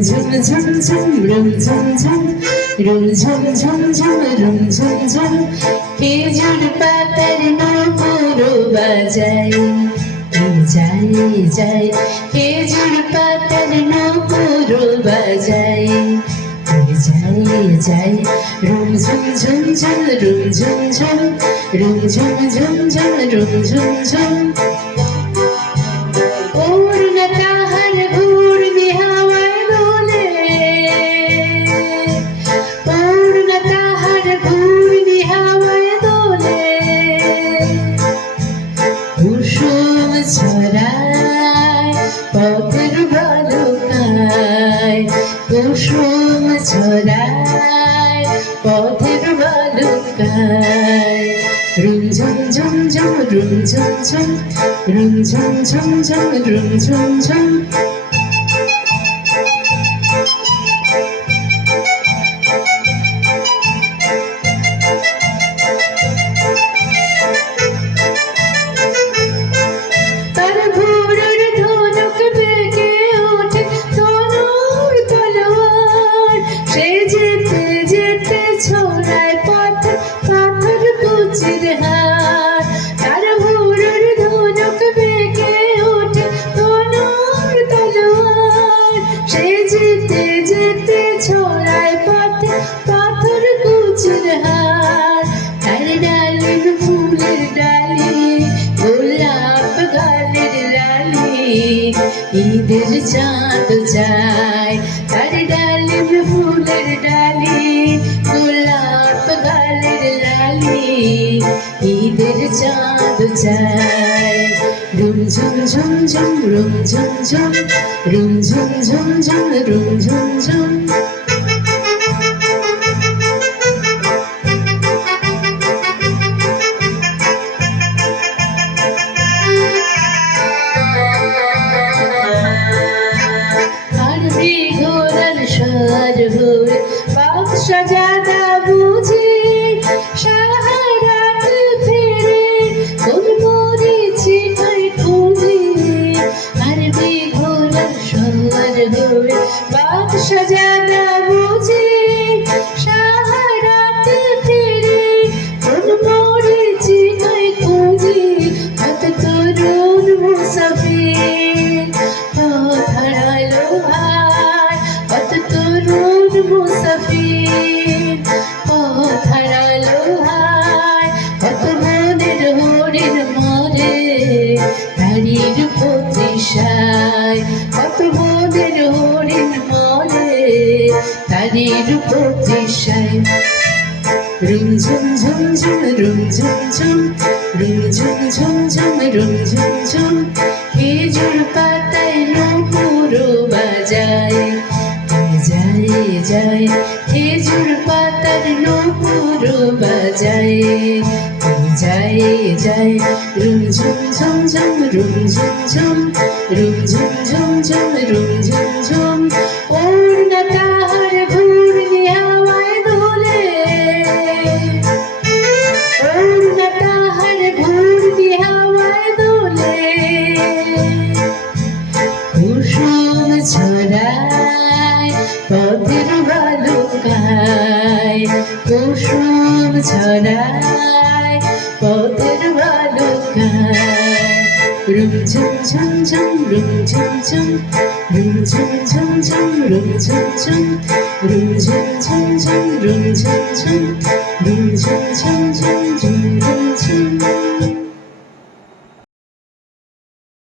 ঝুম ঝুম ঝুম রুম ঝুম ঝুম রুম ঝুম ঝুম ঝুম রুম ঝুম ঝুম খেজুর পাতার নপুরো বাজাই যাই যাই খেজুর পাতার নপুরো বাজাই যাই যাই রুম ঝুম ঝুম ঝুম রুম ঝুম ঝুম রুম ঝুম ঝুম ঝুম রুম ঝুম ঝুম কুসুম ছড়ায় পথের বালুকায়। রুম ঝুম ঝুম ঝুম রুম ঝুম ঝুম রুম ঝুম। ঈদের চাঁদ চায় তার ডালে ফুলের ডালি, গোলাপ গালের লালি ঈদের চাঁদ চায় রুম ঝুম ঝুম ঝুম, রুম ঝুম ঝুম, রুম ঝুম ঝুম ঝুম, রুম ঝুম ঝুম। saja. কত মনের হরিণ বলে, তারির প্রতিশায়। রুম ঝুম ঝুম ঝুম, রুম ঝুম ঝুম, রুম ঝুম ঝুম ঝুম, রুম ঝুম ঝুম, খেজুর পাতায় যায়। রুম ঝুম ঝুম ঝুম রুম ঝুম ঝুম রুম ঝুম ঝুম ঝুম রুম ঝুম ঝুম। ওর তাহার ঘূর্ণি হাওয়ায় দোলে ওর তাহার ঘূর্ণি হাওয়ায় দোলে কুসুম ছড়ায়, পথের বালুকায় কুসুম ছড়ায় পথের বালুকায় রুম ঝুম ঝুম ঝুম রুম ঝুম ঝুম রুম ঝুম ঝুম ঝুম রুম ঝুম ঝুম রুম ঝুম ঝুম ঝুম রুম ঝুম ঝুম রুম ঝুম ঝুম ঝুম ঝুম ঝুম ঝুম